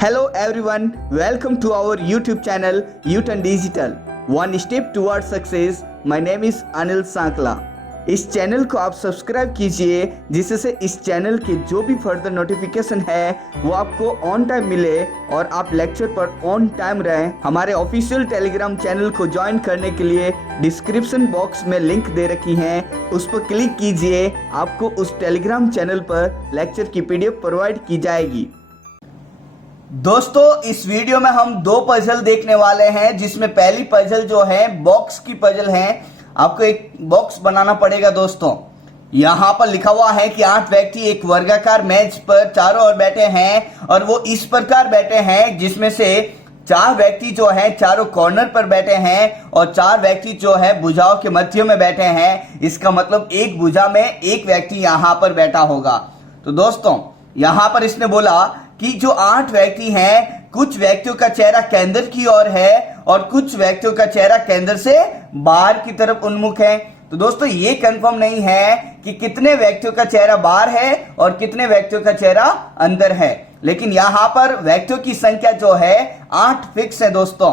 Hello everyone, welcome to our YouTube channel U-Turn Digital. One step towards success. My name is Anil सांकला। इस channel को आप subscribe कीजिए जिससे इस चैनल के जो भी फर्दर नोटिफिकेशन है वो आपको ऑन टाइम मिले और आप लेक्चर पर ऑन टाइम रहें। हमारे ऑफिशियल टेलीग्राम चैनल को ज्वाइन करने के लिए डिस्क्रिप्शन बॉक्स में लिंक दे रखी है, उस पर क्लिक कीजिए। आपको उस टेलीग्राम चैनल पर लेक्चर की PDF प्रोवाइड की जाएगी। दोस्तों, इस वीडियो में हम दो पजल देखने वाले हैं, जिसमें पहली पजल जो है बॉक्स की पजल है। आपको एक बॉक्स बनाना पड़ेगा दोस्तों। यहां पर लिखा हुआ है कि 8 व्यक्ति एक वर्गाकार मेज पर चारों ओर बैठे हैं और वो इस प्रकार बैठे हैं जिसमें से 4 व्यक्ति जो है चारों कॉर्नर पर बैठे हैं और 4 व्यक्ति जो है भुजाओं के मध्य में बैठे हैं। इसका मतलब एक भुजा में एक व्यक्ति यहां पर बैठा होगा। तो दोस्तों, यहां पर इसने बोला कि जो 8 व्यक्ति हैं, कुछ व्यक्तियों का चेहरा केंद्र की ओर है और कुछ व्यक्तियों का चेहरा केंद्र से बाहर की तरफ उन्मुख है। तो दोस्तों, ये कंफर्म नहीं है कि कितने व्यक्तियों का चेहरा बाहर है और कितने व्यक्तियों का चेहरा अंदर है, लेकिन यहां पर व्यक्तियों की संख्या जो है 8 फिक्स है दोस्तों।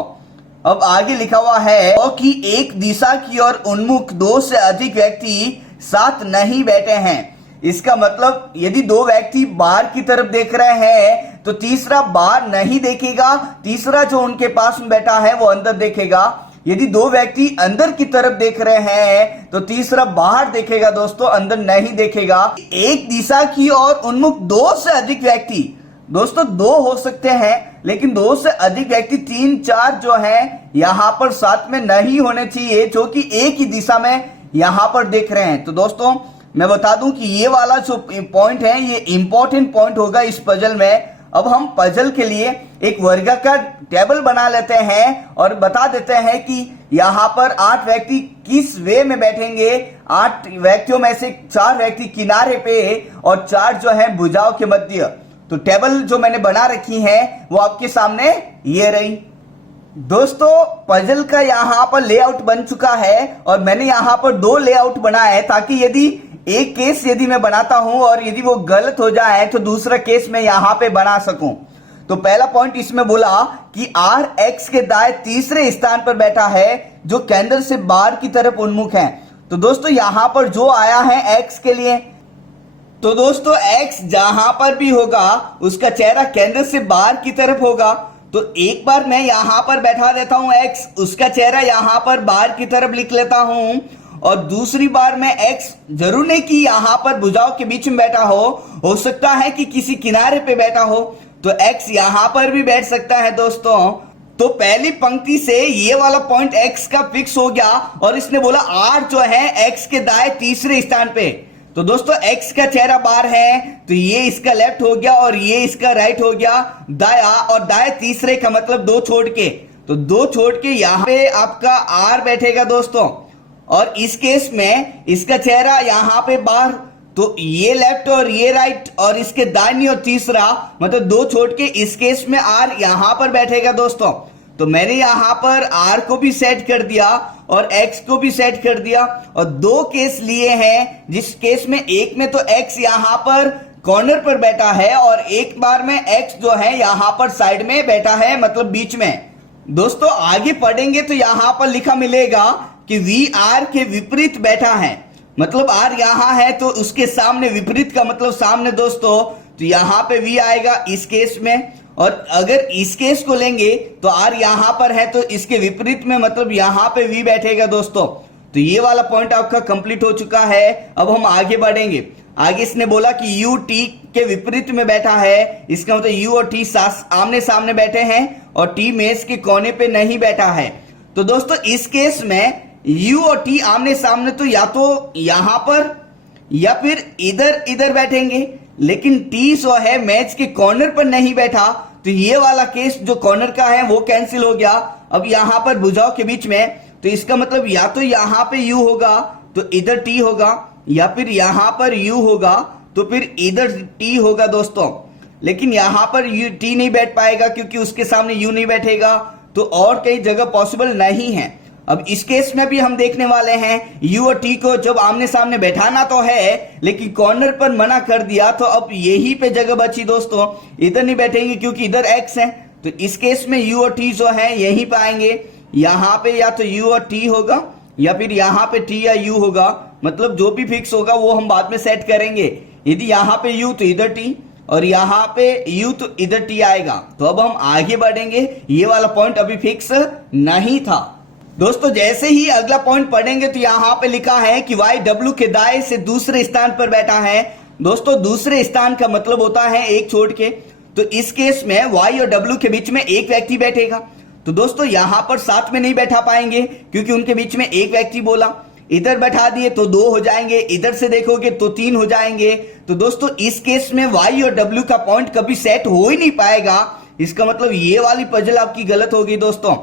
अब आगे लिखा हुआ है कि एक दिशा की ओर उन्मुख 2 से अधिक व्यक्ति साथ नहीं बैठे हैं। इसका मतलब यदि 2 व्यक्ति बाहर की तरफ देख रहे हैं तो तीसरा बाहर नहीं देखेगा, तीसरा जो उनके पास में बैठा है वो अंदर देखेगा। यदि 2 व्यक्ति अंदर की तरफ देख रहे हैं तो तीसरा बाहर देखेगा दोस्तों, अंदर नहीं देखेगा। एक दिशा की ओर उन्मुख 2 से अधिक व्यक्ति, दोस्तों 2 हो सकते हैं, लेकिन 2 से अधिक व्यक्ति 3, 4 जो है यहां पर साथ में नहीं होने चाहिए, जो कि एक ही दिशा में यहां पर देख रहे हैं। तो दोस्तों, मैं बता दूं कि ये वाला जो पॉइंट है ये इंपॉर्टेंट पॉइंट होगा इस पजल में। अब हम पजल के लिए एक वर्गाकार टेबल बना लेते हैं और बता देते हैं कि यहां पर 8 व्यक्ति किस वे में बैठेंगे। 8 व्यक्तियों में से 4 व्यक्ति किनारे पे और 4 जो है भुजाओं के मध्य। तो टेबल जो मैंने बना रखी है वो आपके सामने ये रही। दोस्तों, पजल का यहां पर लेआउट बन चुका है और मैंने यहां पर 2 लेआउट बनाए हैं, ताकि यदि एक केस यदि मैं बनाता हूं और यदि वो गलत हो जाए तो दूसरा केस मैं यहां पे बना सकूं। तो पहला पॉइंट इसमें बोला कि R X के दाएं तीसरे स्थान पर बैठा है जो केंद्र से बाहर की तरफ उन्मुख है। तो दोस्तों, यहां पर जो आया है X के लिए, तो दोस्तों X जहां पर भी होगा उसका चेहरा केंद्र से बाहर की तरफ होगा। तो एक बार मैं यहां पर बैठा देता हूं X, उसका चेहरा यहां पर बाहर की तरफ लिख लेता हूं, और दूसरी बार मैं X जरूर नहीं कि यहां पर भुजाओं के बीच में बैठा हो सकता है कि किसी किनारे पे बैठा हो, तो X यहां पर भी बैठ सकता है दोस्तों। तो पहली पंक्ति से ये वाला पॉइंट X का फिक्स हो गया और इसने बोला R जो है X के दाएं तीसरे स्थान पे। तो दोस्तों, X का चेहरा बाहर है तो ये इसका लेफ्ट हो गया और ये इसका राइट हो गया, दाया। और दाएं तीसरे का मतलब 2 छोड़ के, तो 2 छोड़ के यहां पे आपका R बैठेगा दोस्तों। और इस केस में इसका चेहरा यहां पे बाहर, तो ये लेफ्ट और ये राइट और इसके दाहिनी और तीसरा मतलब 2 छोड़ के इस केस में R यहां पर बैठेगा दोस्तों। तो मैंने यहां पर R को भी सेट कर दिया और X को भी सेट कर दिया और 2 केस लिए हैं, जिस केस में एक में तो X यहां पर कॉर्नर पर बैठा है और एक बार में X जो है यहां पर साइड में बैठा है, मतलब बीच में। दोस्तों, आगे पढ़ेंगे तो यहां पर लिखा मिलेगा कि V R के विपरीत बैठा है, मतलब R यहां है तो उसके सामने, विपरीत का मतलब सामने दोस्तों। तो यहां पे V आएगा इस केस में, और अगर इस केस को लेंगे तो R यहां पर है तो इसके विपरीत में मतलब यहां पे V बैठेगा दोस्तों। तो ये वाला पॉइंट आपका कंप्लीट हो चुका है। अब हम आगे बढ़ेंगे। आगे इसने बोला कि U T के विपरीत में बैठा है, इसका मतलब U और T आमने सामने बैठे हैं और T मेज के कोने पे नहीं बैठा है। तो दोस्तों, इस केस में U और T आमने सामने तो या तो यहां पर या फिर इधर बैठेंगे, लेकिन T जो है मैच के कॉर्नर पर नहीं बैठा, तो ये वाला केस जो कॉर्नर का है वो कैंसिल हो गया। अब यहां पर भुजाओं के बीच में, तो इसका मतलब या तो यहां पे U होगा तो इधर T होगा, या फिर यहां पर U होगा तो फिर इधर T होगा दोस्तों। लेकिन यहां पर T नहीं बैठ पाएगा क्योंकि उसके सामने U नहीं बैठेगा, तो और कई जगह पॉसिबल नहीं है। अब इस केस में भी हम देखने वाले हैं यू और टी को जब आमने सामने बैठाना तो है, लेकिन कॉर्नर पर मना कर दिया, तो अब यही पे जगह बची दोस्तों, इधर नहीं बैठेंगे क्योंकि इधर एक्स है। तो इस केस में यू और टी जो है यहीं पे आएंगे, यहाँ पे या तो यू और टी होगा या फिर यहाँ पे टी या यू होगा, मतलब जो भी फिक्स होगा वो हम बाद में सेट करेंगे। यदि यहाँ पे यू तो इधर टी और यहाँ पे यू तो इधर टी आएगा। तो अब हम आगे बढ़ेंगे, ये वाला पॉइंट अभी फिक्स नहीं था दोस्तों। जैसे ही अगला पॉइंट पढ़ेंगे तो यहाँ पे लिखा है कि वाई डब्ल्यू के दाएं से दूसरे स्थान पर बैठा है। दोस्तों दूसरे स्थान का मतलब होता है एक छोड़ के, तो इस केस में वाई और डब्ल्यू के बीच में एक व्यक्ति बैठेगा। तो दोस्तों यहां पर साथ में नहीं बैठा पाएंगे क्योंकि उनके बीच में एक व्यक्ति बोला, इधर बैठा दिए तो 2 हो जाएंगे, इधर से देखोगे तो 3 हो जाएंगे। तो दोस्तों इस केस में वाई और डब्ल्यू का पॉइंट कभी सेट हो ही नहीं पाएगा। इसका मतलब ये वाली पजल आपकी गलत होगी दोस्तों।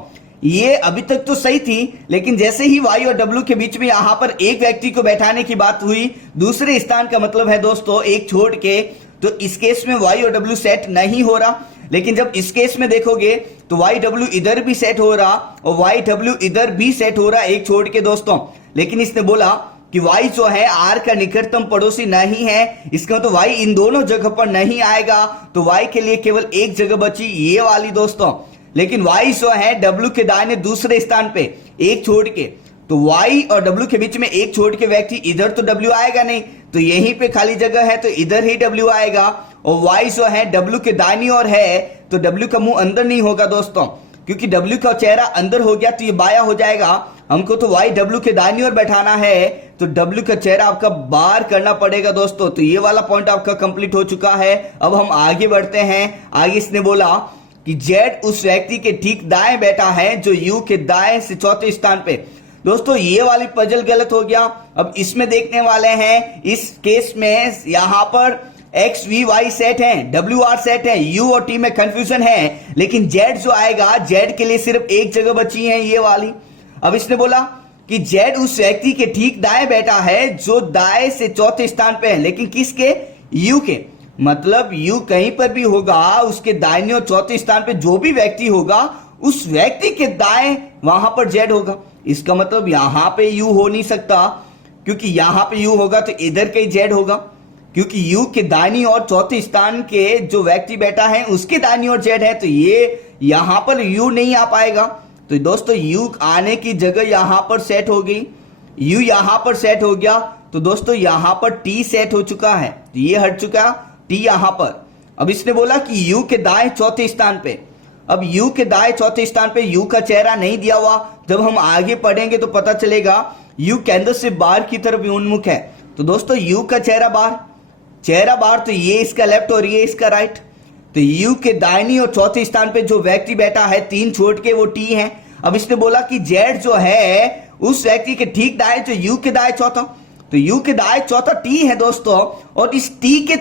ये अभी तक तो सही थी, लेकिन जैसे ही वाई और डब्ल्यू के बीच में यहां पर एक व्यक्ति को बैठाने की बात हुई, दूसरे स्थान का मतलब है दोस्तों एक छोड़ के, तो इस केस में वाई और डब्ल्यू सेट नहीं हो रहा। लेकिन जब इस केस में देखोगे तो वाई डब्ल्यू इधर भी सेट हो रहा और वाई डब्ल्यू इधर भी सेट हो रहा एक छोड़ के दोस्तों। लेकिन इसने बोला कि वाई जो है आर का निकटतम पड़ोसी नहीं है, इसका तो वाई इन दोनों जगह पर नहीं आएगा, तो वाई के लिए केवल एक जगह बची, ये वाली दोस्तों। लेकिन वाई जो है डब्ल्यू के दाहिने दूसरे स्थान पे एक छोड़ के, तो वाई और डब्ल्यू के बीच में एक छोड़ के व्यक्ति, इधर तो डब्ल्यू आएगा नहीं, तो यहीं पे खाली जगह है तो इधर ही डब्ल्यू आएगा। और वाई जो है डब्ल्यू के दाहिनी ओर है, तो डब्ल्यू का मुंह अंदर नहीं होगा दोस्तों, क्योंकि डब्ल्यू का चेहरा अंदर हो गया तो ये बाया हो जाएगा। हमको तो वाई डब्ल्यू के दाहिनी ओर बैठाना है, तो डब्ल्यू का चेहरा आपका बाहर करना पड़ेगा दोस्तों। तो ये वाला पॉइंट आपका कंप्लीट हो चुका है। अब हम आगे बढ़ते हैं। आगे इसने बोला कि जेड उस व्यक्ति के ठीक दाएं बैठा है जो यू के दाएं से चौथे स्थान पे। दोस्तों ये वाली पजल गलत हो गया। अब इसमें देखने वाले हैं, इस केस में यहां पर एक्स वी वाई सेट है, डब्ल्यू आर सेट है, यू और टी में कंफ्यूजन है, लेकिन जेड जो आएगा, जेड के लिए सिर्फ एक जगह बची है, ये वाली। अब इसने बोला कि जेड उस व्यक्ति के ठीक दाएं बैठा है जो दाएं से चौथे स्थान पे है, लेकिन किसके? यू के। मतलब यू कहीं पर भी होगा, उसके दाहिने और चौथे स्थान पे जो भी व्यक्ति होगा उस व्यक्ति के दाएं वहां पर जेड होगा। इसका मतलब यहां पे यू हो नहीं सकता, क्योंकि यहां पे यू होगा तो इधर कहीं जेड होगा, क्योंकि यू के दाहिनी और चौथे स्थान के जो व्यक्ति बैठा है उसके दाहिनी और जेड है, तो ये यहां पर यू नहीं आ पाएगा। तो दोस्तों यू आने की जगह यहां पर सेट हो गई, यू यहां पर सेट हो गया, तो दोस्तों यहां पर टी सेट हो चुका है, तो ये हट चुका टी यहां पर। अब इसने बोला कि यू के दाएं चौथे स्थान पे, अब यू के दाएं चौथे स्थान पे यू का चेहरा नहीं दिया हुआ, जब हम आगे पढ़ेंगे तो पता चलेगा यू केंद्र से बाहर की तरफ उन्मुख है। तो दोस्तों यू का चेहरा बाहर, तो ये इसका लेफ्ट और ये इसका राइट। तो यू के दाहिनी और चौथे स्थान पे जो व्यक्ति बैठा है 3 छोड़ के वो टी है। अब इसने बोला कि जेड जो है उस व्यक्ति के ठीक दाएं जो यू के दाएं चौथा, तो यू के दाएं चौथा टी है दोस्तों, और इस टी के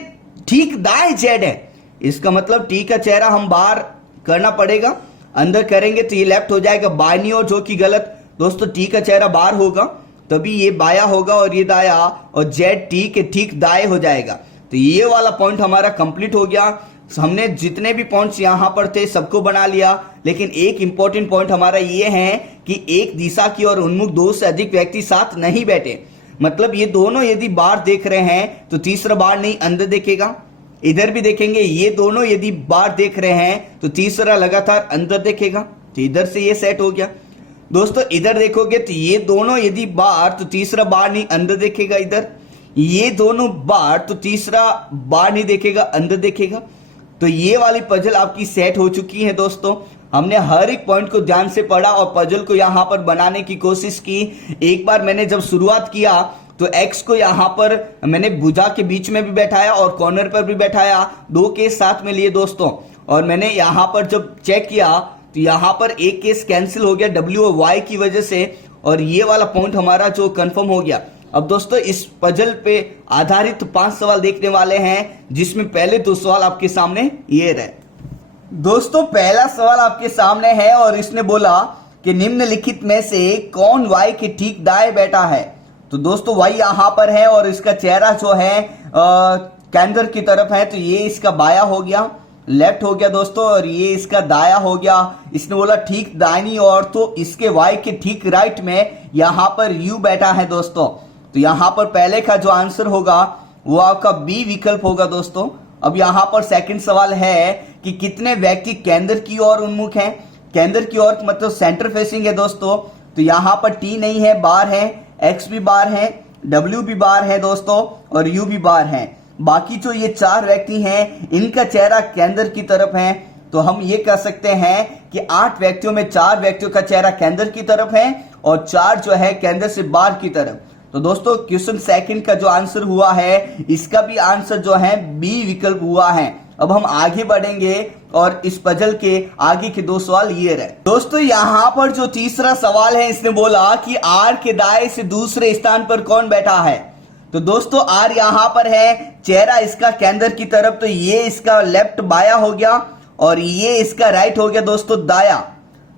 ठीक दाएं जेड है। इसका मतलब टी का चेहरा हम बाहर करना पड़ेगा, अंदर करेंगे तो ये लेफ्ट हो जाएगा, बाईं ओर जो कि गलत। दोस्तों टी का चेहरा बाहर होगा तभी ये बाया होगा और ये दाया, और जेड टी के ठीक दाएं हो जाएगा। तो ये वाला पॉइंट हमारा कंप्लीट हो गया। हमने जितने भी पॉइंट्स यहां पर थे सबको बना लिया, लेकिन एक इंपॉर्टेंट पॉइंट हमारा ये है कि एक दिशा की ओर उन्मुख 2 से अधिक व्यक्ति साथ नहीं बैठे। मतलब ये दोनों यदि बाहर देख रहे हैं तो तीसरा बाहर नहीं अंदर देखेगा, इधर भी देखेंगे, ये दोनों यदि बाहर देख रहे हैं तो तीसरा लगातार अंदर देखेगा, तो इधर से ये सेट हो गया। दोस्तों इधर देखोगे तो ये दोनों यदि बाहर तो तीसरा बाहर नहीं अंदर देखेगा, इधर ये दोनों बाहर तो तीसरा बाहर नहीं देखेगा अंदर देखेगा। तो ये वाली पजल आपकी सेट हो चुकी है दोस्तों। हमने हर एक पॉइंट को ध्यान से पढ़ा और पजल को यहां पर बनाने की कोशिश की। एक बार मैंने जब शुरुआत किया तो एक्स को यहां पर मैंने भुजा के बीच में भी बैठाया और कॉर्नर पर भी बैठाया, 2 केस साथ में लिए दोस्तों। और मैंने यहां पर जब चेक किया तो यहां पर एक केस कैंसिल हो गया डब्ल्यू और वाई की वजह से, और ये वाला पॉइंट हमारा जो कंफर्म हो गया। अब दोस्तों इस पजल पे आधारित 5 सवाल देखने वाले हैं, जिसमें पहले 2 सवाल आपके सामने ये रहे। दोस्तों पहला सवाल आपके सामने है और इसने बोला कि निम्नलिखित में से कौन वाई के ठीक दाएं बैठा है। तो दोस्तों वाई यहां पर है और इसका चेहरा जो है केंद्र की तरफ है, तो ये इसका बाया हो गया। लेफ्ट हो गया दोस्तों और ये इसका दाया हो गया। इसने बोला ठीक दाहिनी ओर, तो इसके y के ठीक राइट में यहां पर u बैठा है दोस्तों। तो यहां पर पहले का जो आंसर होगा वो आपका बी विकल्प होगा दोस्तों। अब यहां पर सेकंड सवाल है कि कितने व्यक्ति केंद्र की ओर उन्मुख हैं। केंद्र की ओर मतलब सेंटर फेसिंग है दोस्तों। तो यहां पर t नहीं है, बार है, x भी बार है, w भी बार है दोस्तों और u भी बार है। बाकी जो ये 4 व्यक्ति हैं इनका चेहरा केंद्र की तरफ है। तो हम ये कह सकते हैं कि 8 व्यक्तियों में 4 व्यक्तियों का चेहरा केंद्र की तरफ है और 4 जो है केंद्र से बाहर की तरफ। तो दोस्तों क्वेश्चन सेकंड का जो आंसर हुआ है इसका भी आंसर जो है बी विकल्प हुआ है। अब हम आगे बढ़ेंगे और इस पजल के आगे के 2 सवाल ये रहे दोस्तों। यहां पर जो तीसरा सवाल है इसने बोला कि आर के दाएं से दूसरे स्थान पर कौन बैठा है। तो दोस्तों आर यहां पर है, चेहरा इसका केंद्र की तरफ, तो ये इसका लेफ्ट बाया हो गया और ये इसका राइट हो गया दोस्तों दाया।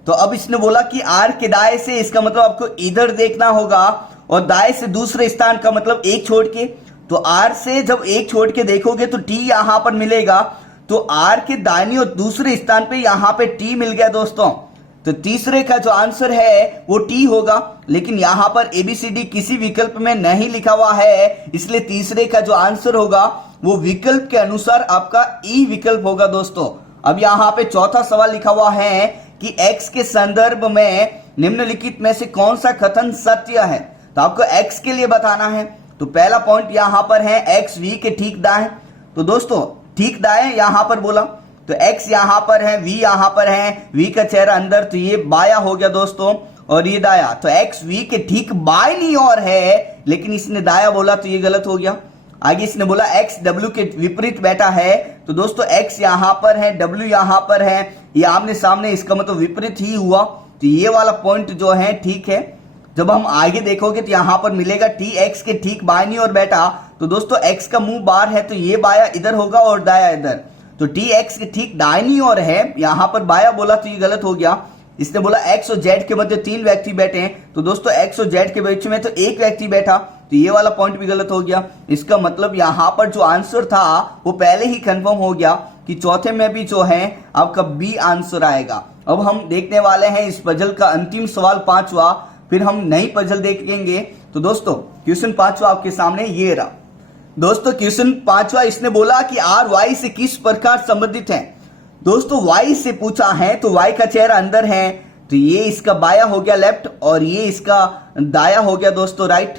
तो अब इसने बोला कि आर के दाएं से, इसका मतलब आपको इधर देखना होगा और दाएं से दूसरे स्थान का मतलब एक छोड़ के। तो आर से जब एक छोड़ के देखोगे तो टी यहां पर मिलेगा। तो आर के दाहिनी और दूसरे स्थान पे यहां पे टी मिल गया दोस्तों। तो तीसरे का जो आंसर है वो टी होगा, लेकिन यहां पर एबीसीडी किसी विकल्प में नहीं लिखा हुआ है, इसलिए तीसरे का जो आंसर होगा वो विकल्प के अनुसार आपका ई विकल्प होगा दोस्तों। अब यहां पे चौथा सवाल लिखा हुआ है कि x के संदर्भ में निम्नलिखित में से कौन सा कथन सत्य है। तो आपको x के लिए बताना है। तो पहला पॉइंट यहां पर है x v के ठीक दाएं। तो दोस्तों ठीक दाएं यहां पर बोला, तो x यहां पर है, v यहां पर है, v का चेहरा अंदर, तो ये बाया हो गया दोस्तों और ये दाया। तो x v के ठीक बाईं ओर है, लेकिन इसने दाया बोला तो ये गलत हो गया। आगे इसने बोला x w के विपरीत बैठा है। तो दोस्तों x यहां पर है, w यहां पर है, ये आमने सामने, इसका मतलब विपरीत ही हुआ। तो ये वाला पॉइंट जो है ठीक है। जब हम आगे देखोगे तो यहां पर मिलेगा टी x के ठीक बाईं ओर बैठा। तो दोस्तों x का मुंह बाहर है तो ये बाया इधर होगा और दाया इधर। तो टी एक्स के ठीक दाहिनी ओर है, यहां पर बाया बोला तो ये गलत हो गया। इसने बोला एक्स और जेड के मध्य 3 व्यक्ति बैठे हैं। तो दोस्तों एक्स और जेड के बीच में तो एक व्यक्ति बैठा, तो ये वाला पॉइंट भी गलत हो गया। इसका मतलब यहां पर जो आंसर था वो पहले ही कंफर्म हो गया कि चौथे में भी जो है आपका बी आंसर आएगा। अब हम देखने वाले हैं इस पजल का अंतिम सवाल 5वां, फिर हम नई पजल देखेंगे। तो दोस्तों क्वेश्चन 5वां आपके सामने ये रहा दोस्तों। क्वेश्चन 5वां इसने बोला कि आर वाई से किस प्रकार संबंधित है। दोस्तों वाई से पूछा है, तो वाई का चेहरा अंदर है, तो ये इसका बाया हो गया लेफ्ट और ये इसका दाया हो गया दोस्तों राइट।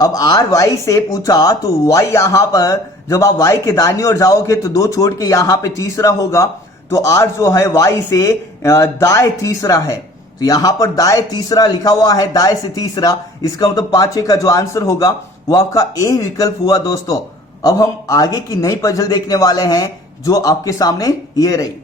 अब आर वाई से पूछा तो वाई यहां पर, जब आप वाई के दाहिनी ओर जाओगे तो 2 छोड़ के यहां पे तीसरा होगा। तो आर जो है वाई से दाएं तीसरा है, तो यहां पर दाएं तीसरा लिखा हुआ है, दाएं से तीसरा, इसका मतलब 5वें का जो आंसर होगा वो आपका ए विकल्प हुआ दोस्तों। अब हम आगे की नई पजल देखने वाले हैं जो आपके सामने ये रही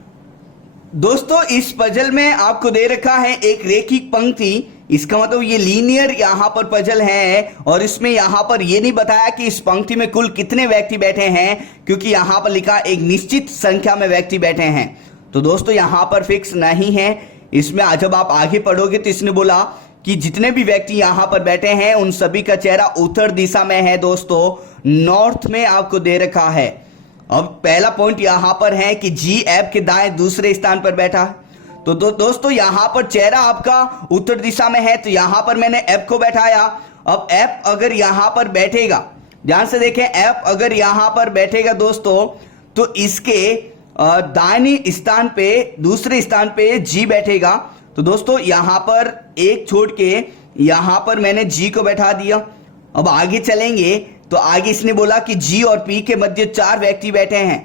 दोस्तों। इस पजल में आपको दे रखा है एक रेखिक पंक्ति, इसका मतलब ये लीनियर यहां पर पजल है और इसमें यहां पर ये नहीं बताया कि इस पंक्ति में कुल कितने व्यक्ति बैठे हैं, क्योंकि यहां पर लिखा एक निश्चित संख्या में व्यक्ति बैठे हैं। तो दोस्तों यहां पर फिक्स नहीं है। इसमें जब आप आगे पढ़ोगे तो इसने बोला कि जितने भी व्यक्ति यहां पर बैठे हैं उन सभी का चेहरा उत्तर दिशा में है दोस्तों, नॉर्थ में आपको दे रखा है। अब पहला पॉइंट यहां पर है कि जी एफ के दाएं दूसरे स्थान पर बैठा है। तो दोस्तों यहां पर चेहरा आपका उत्तर दिशा में है, तो यहां पर मैंने एफ को बैठाया। अब एफ अगर यहां पर बैठेगा, ध्यान से देखें, एफ अगर यहां पर बैठेगा दोस्तों तो इसके दाहिने स्थान पे, दूसरे स्थान पे जी बैठेगा। तो दोस्तों यहां पर एक छोड़ के यहां पर मैंने जी को बैठा दिया। अब आगे चलेंगे तो आगे इसने बोला कि जी और पी के मध्य 4 व्यक्ति बैठे हैं।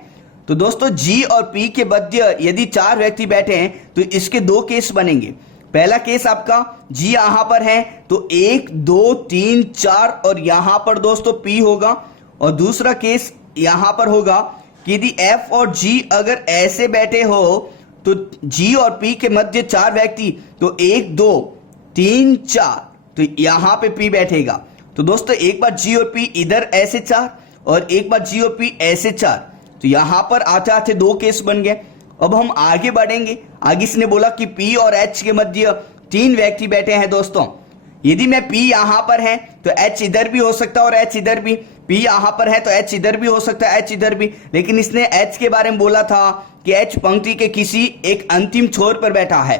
तो दोस्तों जी और पी के मध्य यदि 4 व्यक्ति बैठे हैं तो इसके 2 केस बनेंगे। पहला केस आपका जी यहां पर है तो 1 2 3 4 और यहां पर दोस्तों पी होगा। और दूसरा केस यहां पर होगा कि यदि एफ और जी अगर ऐसे बैठे हो तो जी और पी के मध्य 4 व्यक्ति, तो 1 2 3 4, तो यहां पे पी बैठेगा। तो दोस्तों एक बार जी और पी इधर ऐसे 4 और एक बार जी और पी ऐसे 4, तो यहां पर आते आते 2 केस बन गए। अब हम आगे बढ़ेंगे। आगे इसने बोला कि पी और एच के मध्य 3 व्यक्ति बैठे हैं दोस्तों। यदि मैं पी यहां पर है तो एच इधर भी हो सकता है और एच इधर भी, पी यहां पर है तो एच इधर भी हो सकता है, एच इधर भी। लेकिन इसने एच के बारे में बोला था कि एच पंक्ति के किसी एक अंतिम छोर पर बैठा है।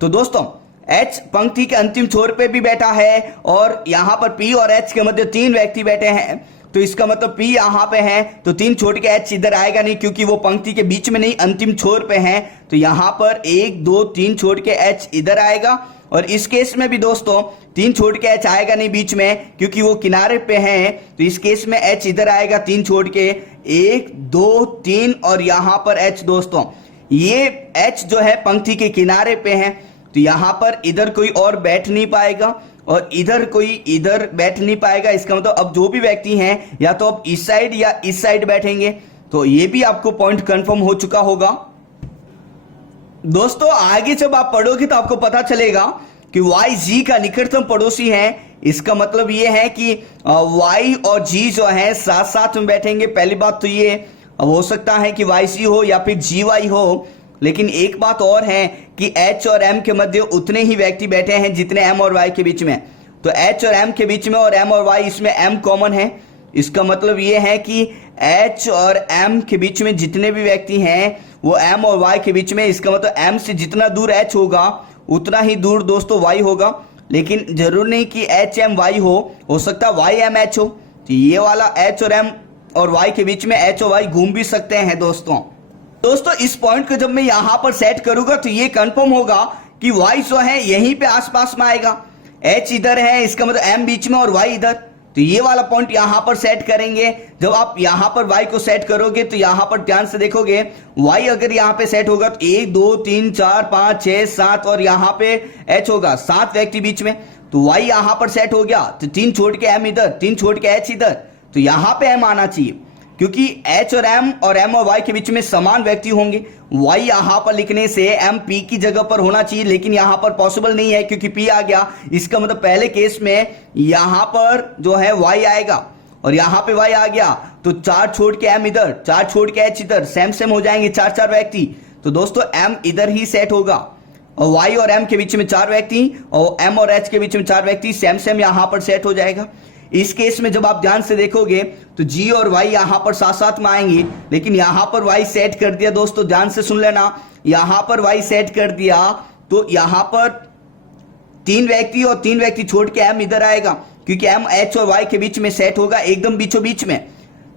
तो दोस्तों एच पंक्ति के अंतिम छोर पे भी बैठा है और यहाँ पर पी और एच के मध्य 3 व्यक्ति बैठे हैं। तो इसका मतलब पी यहाँ पे है तो 3 छोड़ के एच इधर आएगा नहीं, क्योंकि वो पंक्ति के बीच में नहीं अंतिम छोर पे है। तो यहाँ पर 1 2 3 छोड़ के एच इधर आएगा। और इस केस में भी दोस्तों 3 छोड़ के एच आएगा नहीं बीच में, क्योंकि वो किनारे पे है। तो इस केस में एच इधर आएगा 3 छोड़ के, 1 2 3 और यहाँ पर एच। दोस्तों ये एच जो है पंक्ति के किनारे पे है, तो यहाँ पर इधर कोई और बैठ नहीं पाएगा और इधर कोई इधर बैठ नहीं पाएगा। इसका मतलब अब जो भी व्यक्ति हैं या तो अब इस साइड या इस साइड बैठेंगे। तो ये भी आपको पॉइंट कंफर्म हो चुका होगा। दोस्तों आगे जब आप पढ़ोगे तो आपको पता चलेगा कि y g का निकटतम पड़ोसी है। इसका मतलब ये है कि y और g जो है साथ साथ में बैठेंगे। पहली बात तो ये हो सकता है कि yc हो या फिर gy हो, लेकिन एक बात और है कि h और m के मध्य उतने ही व्यक्ति बैठे हैं जितने m और y के बीच में। तो h और m के बीच में और m और y इसमें m कॉमन है। इसका मतलब ये है कि h और m के बीच में जितने भी व्यक्ति हैं वो m और y के बीच में। इसका मतलब m से जितना दूर h होगा उतना ही दूर दोस्तों y होगा, लेकिन जरूर नहीं कि h m y हो सकता y m h हो। तो ये वाला h और m और y के बीच में h और y घूम भी सकते हैं। दोस्तों इस पॉइंट को जब मैं यहां पर सेट करूंगा तो ये कंफर्म होगा कि y जो है यहीं पे आसपास में आएगा। h इधर है, इसका मतलब m बीच में और y इधर। तो ये वाला पॉइंट यहां पर सेट करेंगे। जब आप यहां पर y को सेट करोगे तो यहां पर ध्यान से देखोगे y अगर यहां पे सेट होगा तो 1 2 3 4 5 6 7 और यहां पे h होगा 7 व्यक्ति बीच में। तो y यहां पर सेट हो गया तो 3 छोड़ के m इधर, 3 छोड़ के h इधर। तो यहां पे m आना चाहिए, क्योंकि h और m और y के बीच में समान व्यक्ति होंगे। y यहां पर लिखने से m p की जगह पर होना चाहिए, लेकिन यहां पर पॉसिबल नहीं है क्योंकि p आ गया। इसका मतलब पहले केस में यहां पर जो है y आएगा और यहां पे y आ गया तो 4 छोड़ के m इधर, 4 छोड़ के h इधर, सेम हो जाएंगे 4 व्यक्ति। तो दोस्तों m इधर ही सेट होगा और y और m के बीच में 4 व्यक्ति और m और h के बीच में 4 व्यक्ति सेम यहां पर सेट हो जाएगा। इस केस में जब आप ध्यान से देखोगे तो g और y यहां पर साथ साथ में आएंगे, लेकिन यहां पर y सेट कर दिया। दोस्तों ध्यान से सुन लेना, यहां पर y सेट कर दिया तो यहां पर 3 व्यक्ति और 3 व्यक्ति छोड़ के m इधर आएगा, क्योंकि m h और y के बीच में सेट होगा एकदम बीचों बीच में।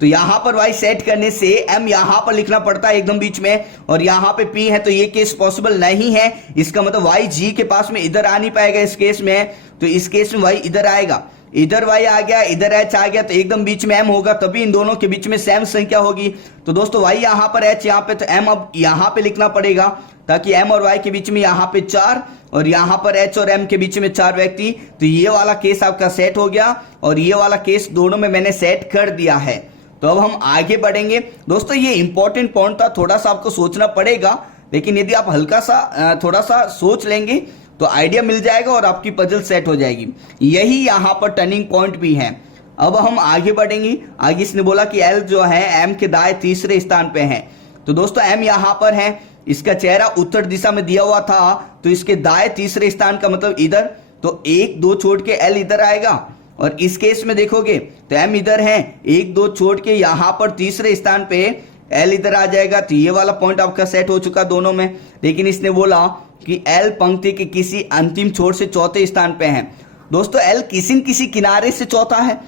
तो यहां पर y सेट करने से m यहां पर लिखना पड़ता है एकदम बीच में, और यहां पे p है तो ये केस पॉसिबल नहीं है। इसका मतलब y g के पास में इधर आ नहीं पाएगा इस केस में। तो इस केस में y इधर आएगा, इधर y आ गया, इधर h आ गया, तो एकदम बीच में m होगा, तभी इन दोनों के बीच में सेम संख्या होगी। तो दोस्तों y यहाँ पर h यहाँ पे, तो m अब यहाँ पे लिखना पड़ेगा ताकि m और y के बीच में यहाँ पे 4 और यहाँ पर h और m के बीच में 4 व्यक्ति। तो ये वाला केस आपका सेट हो गया और ये वाला केस दोनों में मैंने सेट कर दिया है। तो अब हम आगे बढ़ेंगे। दोस्तों ये इंपॉर्टेंट पॉइंट था, थोड़ा सा आपको सोचना पड़ेगा, लेकिन यदि आप हल्का सा थोड़ा सा सोच लेंगे तो आइडिया मिल जाएगा और आपकी पजल सेट हो जाएगी। यही यहाँ पर टर्निंग पॉइंट भी है। अब हम आगे बढ़ेंगे। आगे इसने बोला कि L जो है M के दाएं तीसरे स्थान पे है। तो दोस्तों M यहाँ पर है, इसका चेहरा उत्तर दिशा में दिया हुआ था, तो इसके दाएं तीसरे स्थान का मतलब इधर। तो 1 2 छोड़ के L इधर आएगा और इस केस में देखोगे तो M इधर है, 1 2 छोड़ के यहाँ पर तीसरे स्थान पे L इधर आ जाएगा। तो ये वाला पॉइंट आपका सेट हो चुका दोनों में। लेकिन इसने बोला कि L पंक्ति के किसी अंतिम छोर से चौथे स्थान पे है। दोस्तों L किसी न किसी किनारे से चौथा है।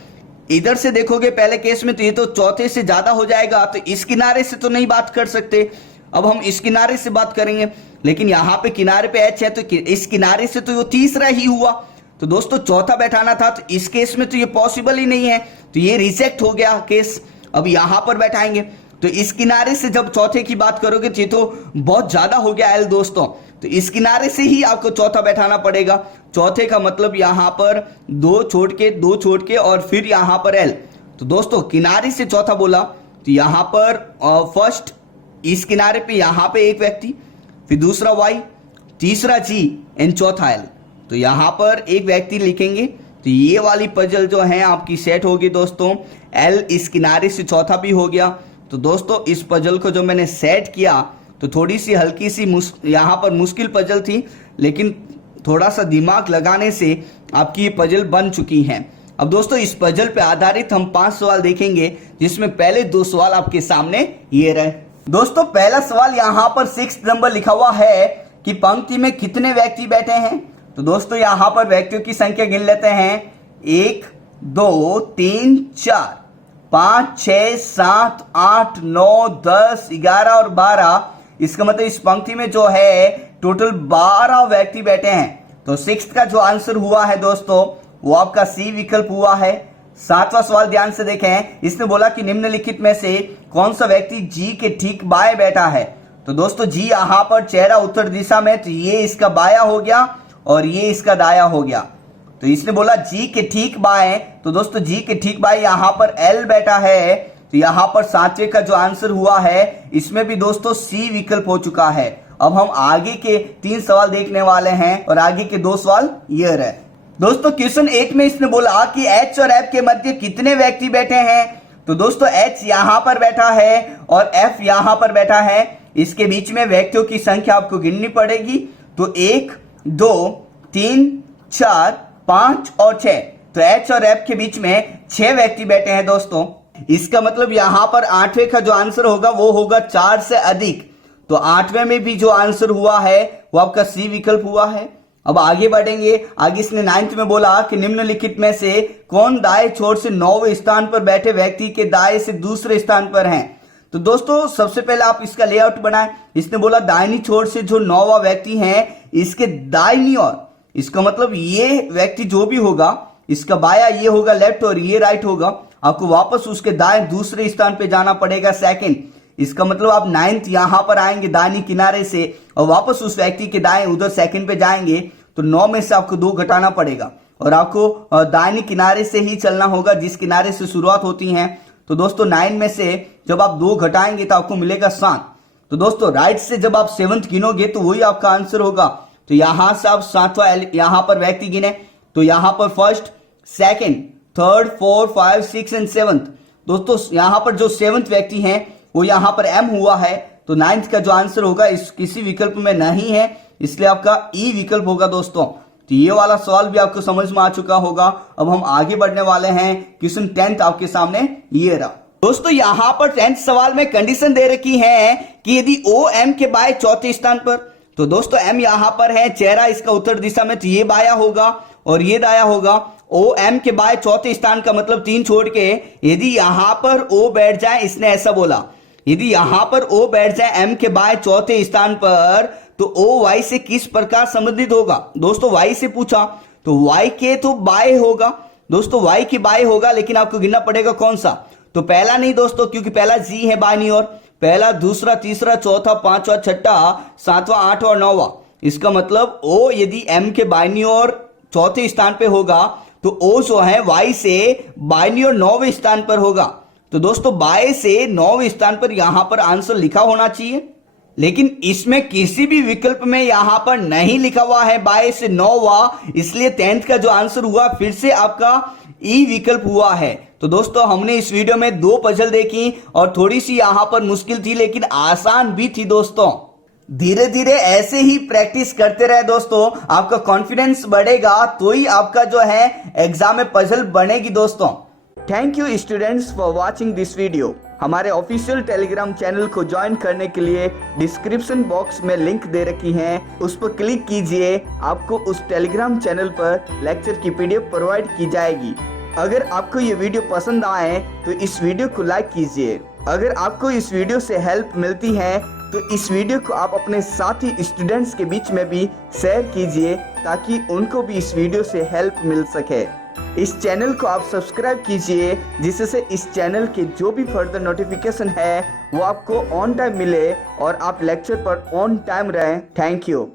इधर से देखोगे पहले केस में तो ये तो चौथे से ज्यादा हो जाएगा, तो इस किनारे से तो नहीं बात कर सकते। अब हम इस किनारे से बात करेंगे, लेकिन यहाँ पे किनारे पे H है तो इस किनारे से तो वो तीसरा ही हुआ। तो दोस्तों चौथा बैठाना था, तो इस केस में तो ये पॉसिबल ही नहीं है, तो ये रिजेक्ट हो गया केस। अब यहाँ पर बैठाएंगे तो इस किनारे से जब चौथे की बात करोगे तो ये तो बहुत ज्यादा हो गया L दोस्तों। तो इस किनारे से ही आपको चौथा बैठाना पड़ेगा। चौथे का मतलब यहाँ पर 2 छोड़ के और फिर यहाँ पर L। तो दोस्तों किनारे से चौथा बोला तो यहाँ पर फर्स्ट इस किनारे पे यहाँ पे एक व्यक्ति, फिर दूसरा Y, तीसरा G एंड चौथा L। तो यहाँ पर एक व्यक्ति लिखेंगे तो ये वाली पजल जो है आपकी सेट होगी दोस्तों। L इस किनारे से चौथा भी हो गया। तो दोस्तों इस पजल को जो मैंने सेट किया तो थोड़ी सी हल्की सी यहाँ पर मुश्किल पजल थी, लेकिन थोड़ा सा दिमाग लगाने से आपकी ये पजल बन चुकी है। अब दोस्तों इस पजल पे आधारित हम 5 सवाल देखेंगे, जिसमें पहले 2 सवाल आपके सामने ये रहे। दोस्तों पहला सवाल यहाँ पर 6 नंबर लिखा हुआ है कि पंक्ति में कितने व्यक्ति बैठे हैं। तो दोस्तों यहाँ पर व्यक्तियों की संख्या गिन लेते हैं। 1 2 3 4 5 6 7 8 9 10 11 और 12। इसका मतलब इस पंक्ति में जो है टोटल 12 व्यक्ति बैठे हैं। तो 6 का जो आंसर हुआ है दोस्तों वो आपका सी विकल्प हुआ है। 7वां सवाल ध्यान से देखें। इसने बोला कि निम्नलिखित में से कौन सा व्यक्ति जी के ठीक बाएं बैठा है। तो दोस्तों जी यहां पर चेहरा उत्तर दिशा में, तो ये इसका बाया हो गया और ये इसका दाया हो गया। तो इसने बोला जी के ठीक बाएं, तो दोस्तों जी के ठीक बाएं यहां पर एल बैठा है। तो यहां पर 7वें का जो आंसर हुआ है इसमें भी दोस्तों सी विकल्प हो चुका है। अब हम आगे के 3 सवाल देखने वाले हैं और आगे के 2 सवाल ये रहे। दोस्तों क्वेश्चन 8 में इसने बोला कि एच और एफ के मध्य कितने व्यक्ति बैठे हैं। तो दोस्तों एच यहां पर बैठा है और एफ यहां पर बैठा है। इसके बीच में व्यक्तियों की संख्या आपको गिननी पड़ेगी। तो 1 2 3 4 5 और 6। तो एच और एफ के बीच में 6 व्यक्ति बैठे हैं दोस्तों। इसका मतलब यहां पर 8वें का जो आंसर होगा वो होगा 4 से अधिक। तो 8वें में भी जो आंसर हुआ है वो आपका सी विकल्प हुआ है। अब आगे बढ़ेंगे। आगे इसने 9th में बोला कि निम्नलिखित में से कौन दाएं छोर से 9वें स्थान पर बैठे व्यक्ति के दाएं से दूसरे स्थान पर हैं। तो दोस्तों सबसे पहले आप इसका लेआउट बनाएं। इसने बोला दाहिनी छोर से जो 9वां व्यक्ति है इसके दाहिनी ओर, इसका मतलब ये व्यक्ति जो भी होगा इसका बाया ये होगा लेफ्ट और ये राइट होगा। आपको वापस उसके दाएं दूसरे स्थान पे जाना पड़ेगा सेकंड। इसका मतलब आप 9th यहां पर आएंगे दाहिनी किनारे से और वापस उस व्यक्ति के दाएं उधर सेकंड पे जाएंगे। तो 9 में से आपको 2 घटाना पड़ेगा और आपको दाहिनी किनारे से ही चलना होगा जिस किनारे से शुरुआत होती है। तो दोस्तों 9 में से जब आप 2 घटाएंगे तो आपको मिलेगा 7। तो दोस्तों राइट से जब आप 7th गिनोगे तो वही आपका आंसर होगा। तो यहां से आप 7वां यहां पर व्यक्ति गिने तो यहां पर first second third 4 5 6 and 7th। दोस्तों यहां पर जो 7th व्यक्ति है वो यहां पर एम हुआ है। तो 9th का जो आंसर होगा इस किसी विकल्प में नहीं है, इसलिए आपका ई विकल्प होगा दोस्तों। तो ये वाला सवाल भी आपको समझ में आ चुका होगा। अब हम आगे बढ़ने वाले हैं। क्वेश्चन 10th आपके सामने ये रहा। दोस्तों यहां पर 10th सवाल में कंडीशन दे रखी है कि यदि ओ एम के बाएं चौथे स्थान पर, तो दोस्तों एम यहां पर है, चेहरा इसका उत्तर दिशा में, तो ये बाया होगा और ये दाया होगा। ओ एम के बाएं चौथे स्थान का मतलब 3 छोड़ के यदि यहां पर ओ बैठ जाए, इसने ऐसा बोला यदि यहां पर ओ बैठ जाए एम के बाएं चौथे स्थान पर तो ओ वाई से किस प्रकार संबंधित होगा। दोस्तों वाई से पूछा तो वाई के तो बाएं होगा। दोस्तों वाई के बाएं होगा, लेकिन आपको गिनना पड़ेगा कौन सा। तो पहला नहीं दोस्तों, क्योंकि पहला जी है बाईं ओर, पहला दूसरा तीसरा चौथा पांचवा छठा सातवां आठवां और 9वां। इसका मतलब ओ यदि एम के बाईं ओर चौथे स्थान पे होगा तो ओ जो है वाई से बाईं ओर 9वें स्थान पर होगा। तो दोस्तों बाएं से 9वें स्थान पर यहां पर आंसर लिखा होना चाहिए, लेकिन इसमें किसी भी विकल्प में यहां पर नहीं लिखा हुआ है बाएं से 9वां, इसलिए 10th का जो आंसर हुआ फिर से आपका ई विकल्प हुआ है। तो दोस्तों हमने इस वीडियो में 2 पजल देखी और थोड़ी सी यहां पर मुश्किल थी लेकिन आसान भी थी दोस्तों। धीरे धीरे ऐसे ही प्रैक्टिस करते रहे दोस्तों, आपका कॉन्फिडेंस बढ़ेगा तो ही आपका जो है एग्जाम में पजल बनेगी दोस्तों। Thank you students for watching this video. हमारे ऑफिशियल टेलीग्राम चैनल को ज्वाइन करने के लिए डिस्क्रिप्शन बॉक्स में लिंक दे रखी है, उस पर क्लिक कीजिए। आपको उस टेलीग्राम चैनल पर लेक्चर की PDF प्रोवाइड की जाएगी। अगर आपको ये वीडियो पसंद आए तो इस वीडियो को लाइक कीजिए। अगर आपको इस वीडियो से हेल्प मिलती है तो इस वीडियो को आप अपने साथी स्टूडेंट्स के बीच में भी शेयर कीजिए ताकि उनको भी इस वीडियो से हेल्प मिल सके। इस चैनल को आप सब्सक्राइब कीजिए जिससे इस चैनल के जो भी फर्दर नोटिफिकेशन है वो आपको ऑन टाइम मिले और आप लेक्चर पर ऑन टाइम रहें। Thank you.